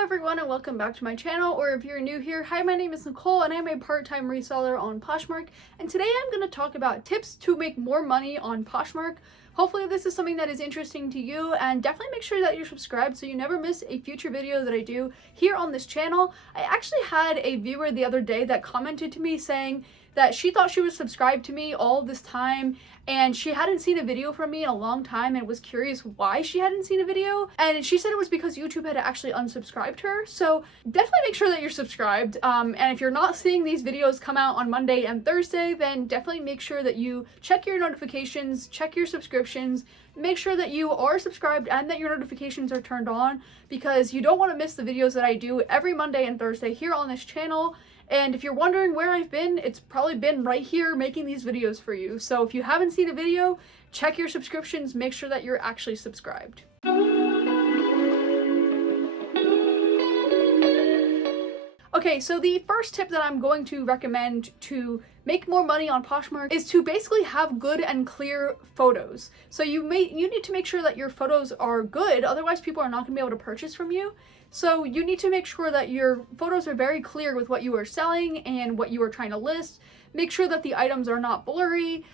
Hello everyone and welcome back to my channel, or if you're new here, hi, my name is Nicole and I'm a part-time reseller on POSHMARK, and today I'm going to talk about tips to make more money on POSHMARK. Hopefully this is something that is interesting to you, and definitely make sure that you're subscribed so you never miss a future video that I do here on this channel. I actually had a viewer the other day that commented to me saying that she thought she was subscribed to me all this time and she hadn't seen a video from me in a long time and was curious why she hadn't seen a video, and she said it was because YouTube had actually unsubscribed her. So definitely make sure that you're subscribed, and if you're not seeing these videos come out on Monday and Thursday, then definitely make sure that you check your notifications, check your subscriptions, make sure that you are subscribed and that your notifications are turned on, because you don't want to miss the videos that I do every Monday and Thursday here on this channel. And if you're wondering where I've been, it's probably been right here making these videos for you. So if you haven't seen a video, check your subscriptions, make sure that you're actually subscribed. Okay, so the first tip that I'm going to recommend to make more money on POSHMARK is to basically have good and clear photos. So you need to make sure that your photos are good, otherwise people are not going to be able to purchase from you. So you need to make sure that your photos are very clear with what you are selling and what you are trying to list. Make sure that the items are not blurry.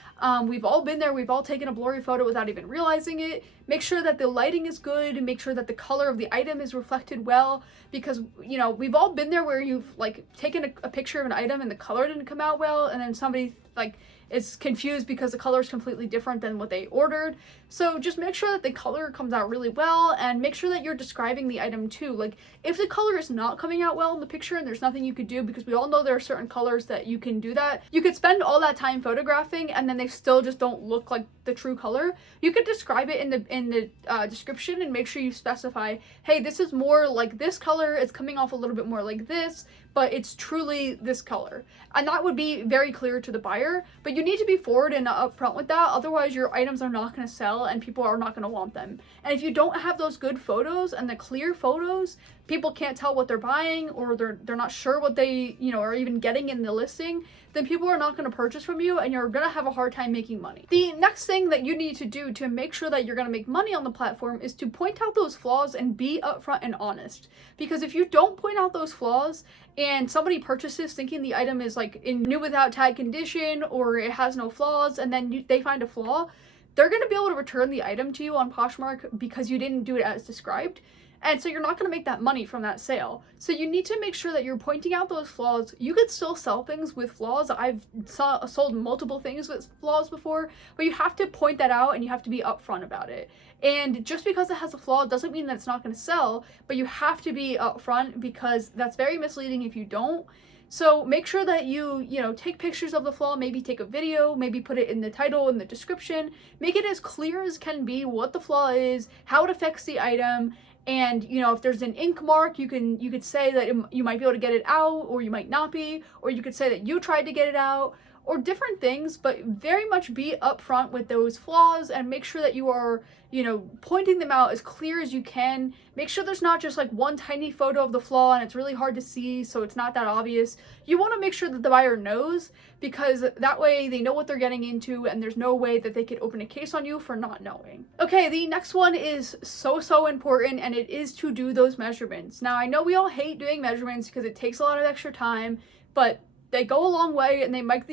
We've all been there, we've all taken a blurry photo without even realizing it. Make sure that the lighting is good, make sure that the color of the item is reflected well, because, you know, we've all been there where you've like taken a picture of an item and the color didn't come out well, and then somebody like is confused because the color is completely different than what they ordered. So just make sure that the color comes out really well, and make sure that you're describing the item too. Like if the color is not coming out well in the picture and there's nothing you could do, because we all know there are certain colors that you can do that. You could spend all that time photographing and then they still just don't look like the true color. You could describe it in the description and make sure you specify, hey, this is more like this color, it's coming off a little bit more like this, but it's truly this color. And that would be very clear to the buyer, but you need to be forward and upfront with that, otherwise your items are not going to sell and people are not going to want them. And if you don't have those good photos and the clear photos, people can't tell what they're buying, or they're not sure what they, you know, are even getting in the listing, then people are not going to purchase from you and you're going to have a hard time making money. The next thing that you need to do to make sure that you're going to make money on the platform is to point out those flaws and be upfront and honest. Because if you don't point out those flaws and somebody purchases thinking the item is like in new without tag condition or it has no flaws, and then they find a flaw, they're going to be able to return the item to you on POSHMARK because you didn't do it as described. And so you're not going to make that money from that sale. So you need to make sure that you're pointing out those flaws. You could still sell things with flaws. I've sold multiple things with flaws before, but you have to point that out and you have to be upfront about it. And just because it has a flaw doesn't mean that it's not going to sell, but you have to be upfront, because that's very misleading if you don't. So make sure that you take pictures of the flaw, maybe take a video, maybe put it in the title, in the description. Make it as clear as can be what the flaw is, how it affects the item. And, you know, if there's an ink mark, you could say that you might be able to get it out, or you might not be, or you could say that you tried to get it out, or different things, but very much be upfront with those flaws and make sure that you are, you know, pointing them out as clear as you can. Make sure there's not just like one tiny photo of the flaw and it's really hard to see, so it's not that obvious. You want to make sure that the buyer knows, because that way they know what they're getting into and there's no way that they could open a case on you for not knowing. Okay, the next one is so important, and it is to do those measurements. Now, I know we all hate doing measurements because it takes a lot of extra time, but they go a long way and they make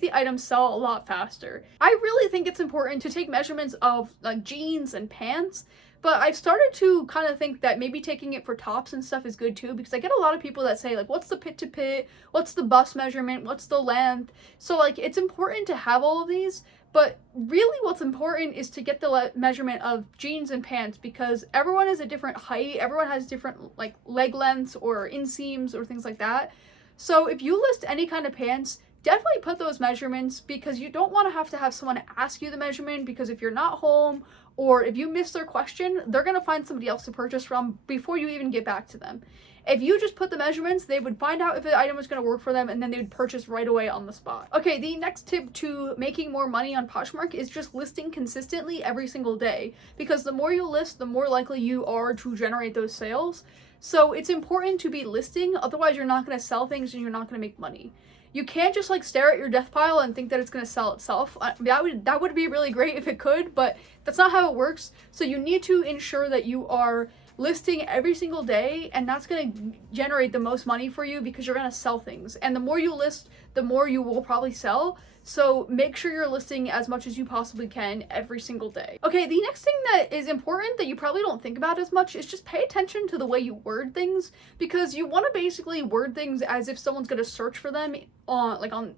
the items sell a lot faster. I really think it's important to take measurements of like jeans and pants, but I've started to kind of think that maybe taking it for tops and stuff is good too, because I get a lot of people that say like, what's the pit to pit, what's the bust measurement, what's the length. So like, it's important to have all of these, but really what's important is to get the measurement of jeans and pants, because everyone is a different height, everyone has different like leg lengths or inseams or things like that. So if you list any kind of pants, definitely put those measurements, because you don't want to have someone ask you the measurement, because if you're not home or if you miss their question, they're going to find somebody else to purchase from before you even get back to them. If you just put the measurements, they would find out if the item was going to work for them, and then they would purchase right away on the spot. Okay, the next tip to making more money on POSHMARK is just listing consistently every single day, because the more you list, the more likely you are to generate those sales. So it's important to be listing, otherwise you're not going to sell things and you're not going to make money. You can't just like stare at your death pile and think that it's going to sell itself. That would be really great if it could, but that's not how it works. So you need to ensure that you are listing every single day, and that's going to generate the most money for you because you're going to sell things. And the more you list, the more you will probably sell. So make sure you're listing as much as you possibly can every single day. Okay, the next thing that is important that you probably don't think about as much is just pay attention to the way you word things, because you want to basically word things as if someone's going to search for them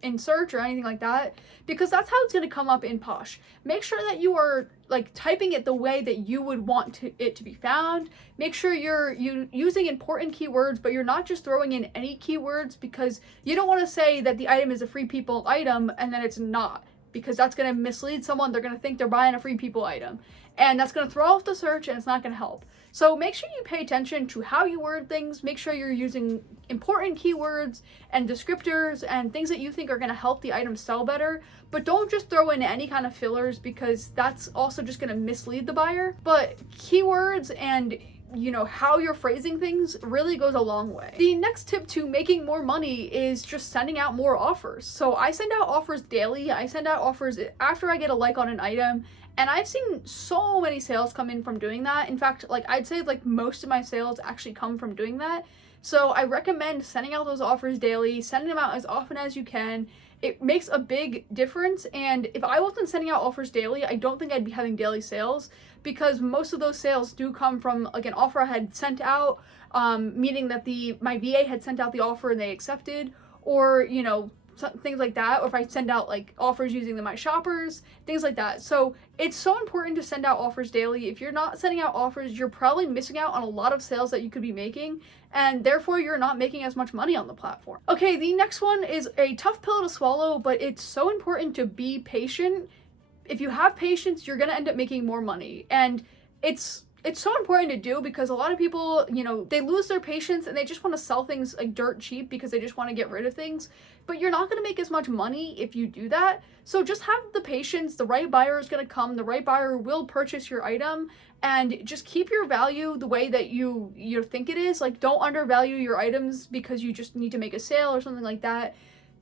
in search or anything like that, because that's how it's going to come up in Posh. Make sure that you are like typing it the way that you would want it to be found. Make sure you're using important keywords, but you're not just throwing in any keywords, because you don't want to say that the item is a Free People item and then it's not, because that's going to mislead someone. They're going to think they're buying a Free People item, and that's going to throw off the search, and it's not going to help. So make sure you pay attention to how you word things. Make sure you're using important keywords and descriptors and things that you think are going to help the item sell better. But don't just throw in any kind of fillers, because that's also just going to mislead the buyer. But keywords and how you're phrasing things really goes a long way. The next tip to making more money is just sending out more offers. So I send out offers daily. I send out offers after I get a like on an item. And I've seen so many sales come in from doing that. In fact, I'd say most of my sales actually come from doing that. So I recommend sending out those offers daily, sending them out as often as you can. It makes a big difference. And if I wasn't sending out offers daily, I don't think I'd be having daily sales, because most of those sales do come from an offer I had sent out, meaning that my VA had sent out the offer and they accepted, or things like that, or if I send out offers using my shoppers, things like that. So it's so important to send out offers daily. If you're not sending out offers, you're probably missing out on a lot of sales that you could be making, and therefore you're not making as much money on the platform. Okay, the next one is a tough pill to swallow, but it's so important to be patient. If you have patience, you're gonna end up making more money. And it's so important to do, because a lot of people, they lose their patience and they just want to sell things dirt cheap because they just want to get rid of things. But you're not going to make as much money if you do that. So just have the patience. The right buyer is going to come. The right buyer will purchase your item, and just keep your value the way that you think it is. Don't undervalue your items because you just need to make a sale or something like that.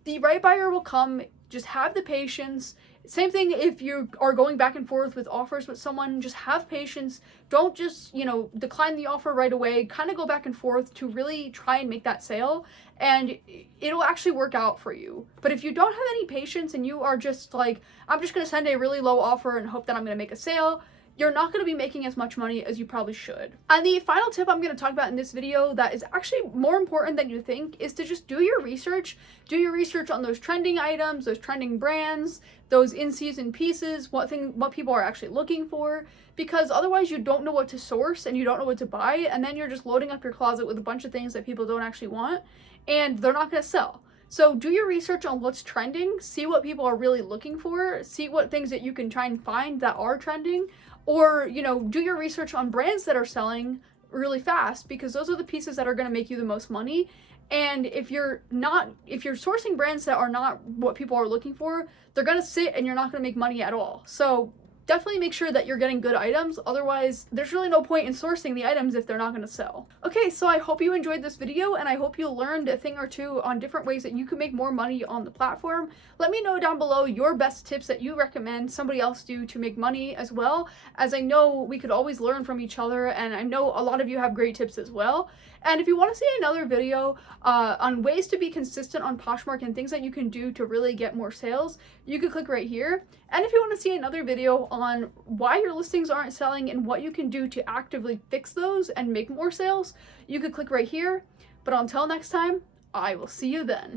The right buyer will come. Just have the patience. Same thing if you are going back and forth with offers with someone, just have patience. Don't just, decline the offer right away. Kind of go back and forth to really try and make that sale, and it'll actually work out for you. But if you don't have any patience and you are just I'm just going to send a really low offer and hope that I'm going to make a sale, you're not going to be making as much money as you probably should. And the final tip I'm going to talk about in this video that is actually more important than you think is to just do your research. Do your research on those trending items, those trending brands, those in-season pieces, what people are actually looking for, because otherwise you don't know what to source and you don't know what to buy, and then you're just loading up your closet with a bunch of things that people don't actually want, and they're not going to sell. So do your research on what's trending, see what people are really looking for, see what things that you can try and find that are trending, or, do your research on brands that are selling really fast, because those are the pieces that are going to make you the most money. And if you're sourcing brands that are not what people are looking for, they're going to sit and you're not going to make money at all. So definitely make sure that you're getting good items. Otherwise, there's really no point in sourcing the items if they're not going to sell. Okay, so I hope you enjoyed this video, and I hope you learned a thing or two on different ways that you can make more money on the platform. Let me know down below your best tips that you recommend somebody else do to make money as well, as I know we could always learn from each other, and I know a lot of you have great tips as well. And if you want to see another video on ways to be consistent on Poshmark and things that you can do to really get more sales, you could click right here. And if you want to see another video on why your listings aren't selling and what you can do to actively fix those and make more sales, you could click right here. But until next time, I will see you then.